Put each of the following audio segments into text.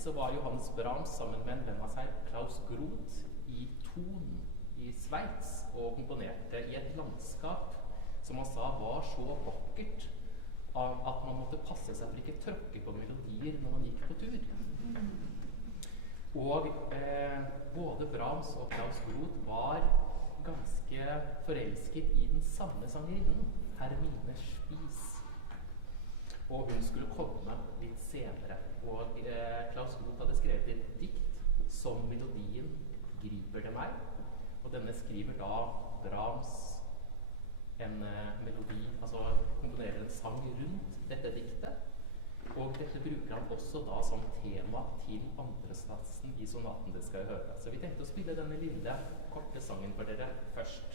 så var Johannes Brahms sammen med en venn av seg, Klaus Groth, i Thun i Sveits og komponerte i et landskap som han sa var så vakkert at man måtte passe seg for ikke tråkke på melodier når man gikk på tur. Og både Brahms og Klaus Groth var ganske forelsket i den samme sangerinnen, Hermine Spies. Og hun skulle komme litt senere. Og Klaus Groth hadde skrevet et dikt som melodien griper det meg. Og denne skriver da Brahms en melodi, altså komponerer en sang rundt dette diktet. Og dette bruker han også da som tema til andresatsen i sonaten det skal høre. Så vi tenkte å spille denne lille, korte sangen for dere først.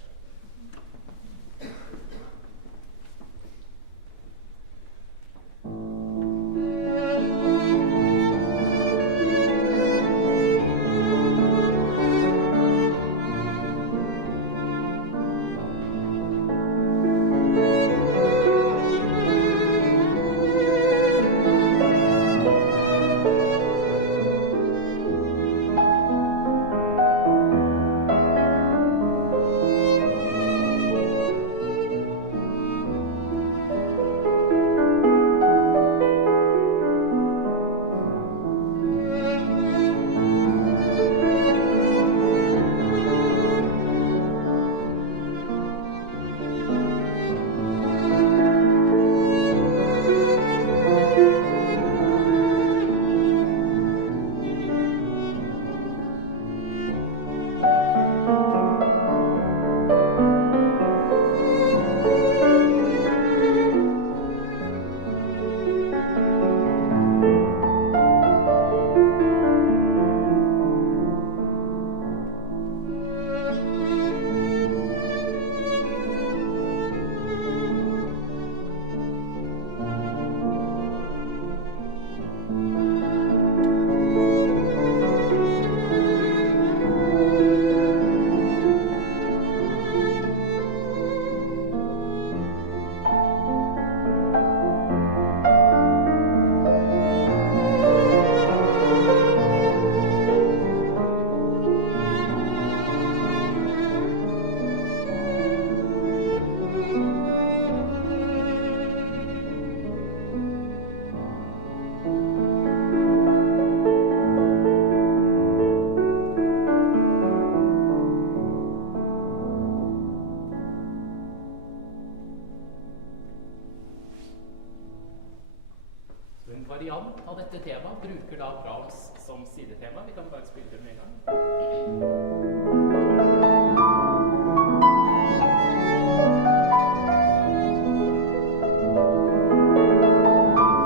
Variant av dette temaet bruker da Brahms som sidetema. Vi kan bare spille det med en gang.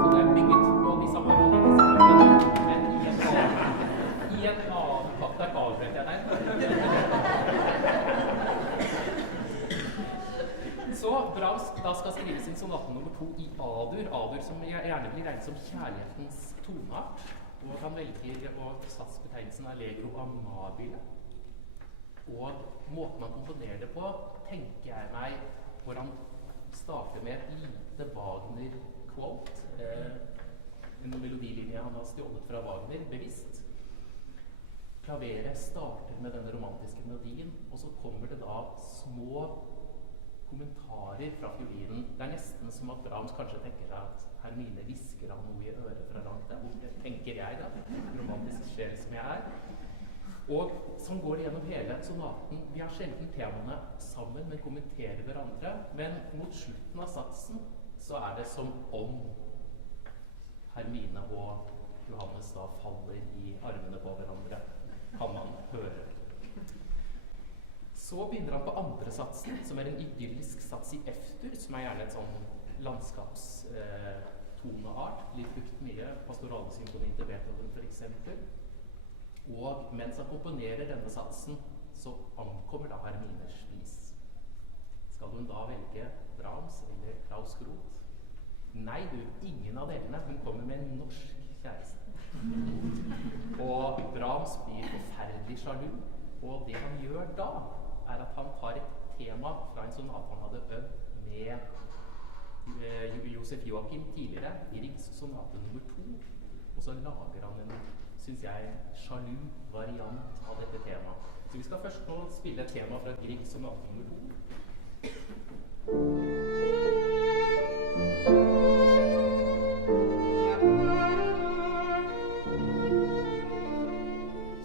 Så det er bygget på de samme rollene, men i en annen takt. Der avbrøt jeg deg. Så Brahms da skal skrive sin sonate nummer 2 i A-dur. A-dur som gjerne blir regnet som kjærlighetens toneart. Og han velger å satsbetegnelsen Allegro amabile. Og måten han komponerer det på, tenker jeg meg, hvor han starter med et lite Wagner-quote. En melodilinje han har stjålet fra Wagner, bevisst. Klaveret starter med denne romantiske melodien, og så kommer det da små kommentarer fra fiolinen. Det er nesten som at Brahms kanskje tenker seg at Hermine hvisker han noe i øret fra langt der borte, tenker jeg da, romantisk sjel som jeg er. Og sånn går det gjennom hele sonaten. Vi har sjelden temaene sammen, men kommenterer hverandre. Men mot slutten av satsen så er det som om Hermine og Johannes da faller i armene på hverandre, kan man høre. Så begynner han på andre satsen, som er en idyllisk sats i F-dur, som er gjerne et sånn landskapstoneart, litt brukt mye, pastoralsymfonien til Beethoven for eksempel. Og mens han komponerer denne satsen, så ankommer da Hermine Spies. Skal hun da velge Brahms eller Klaus Groth? Nei du, ingen av delene. Hun kommer med en norsk kjæreste. Og Brahms blir forferdelig sjalu, og det han gjør da, er at han tar et tema fra en sonat han hadde øvd med Josef Joachim tidligere, Griegs sonate nummer 2, og så lager han en synes jeg, sjalu variant av dette temaet. Så vi skal først nå spille et tema fra Grieg sonate nummer 2.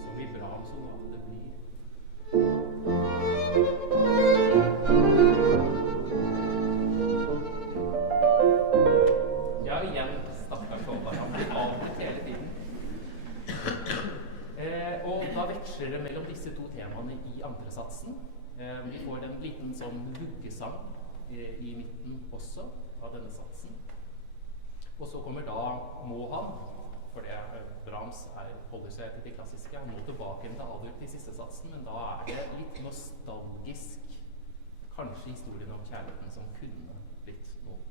Så blir Brahms sonate blir. Ja, igjen stakkars Håvard, han blir avbrutt hele tiden. Og da veksler det mellom disse to temaene i andre satsen. Vi får en liten sånn vuggesang i midten også av denne satsen. Og så kommer da må han, for Brahms holder seg til det klassiske, han må tilbake til A-dur til siste satsen, men da det litt nostalgisk, kanskje historien om kjærligheten som kunne blitt noe.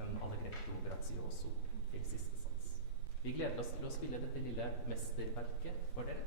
En allegretto grazioso til siste sats. Vi gleder oss til å spille dette lille mesterverket for dere.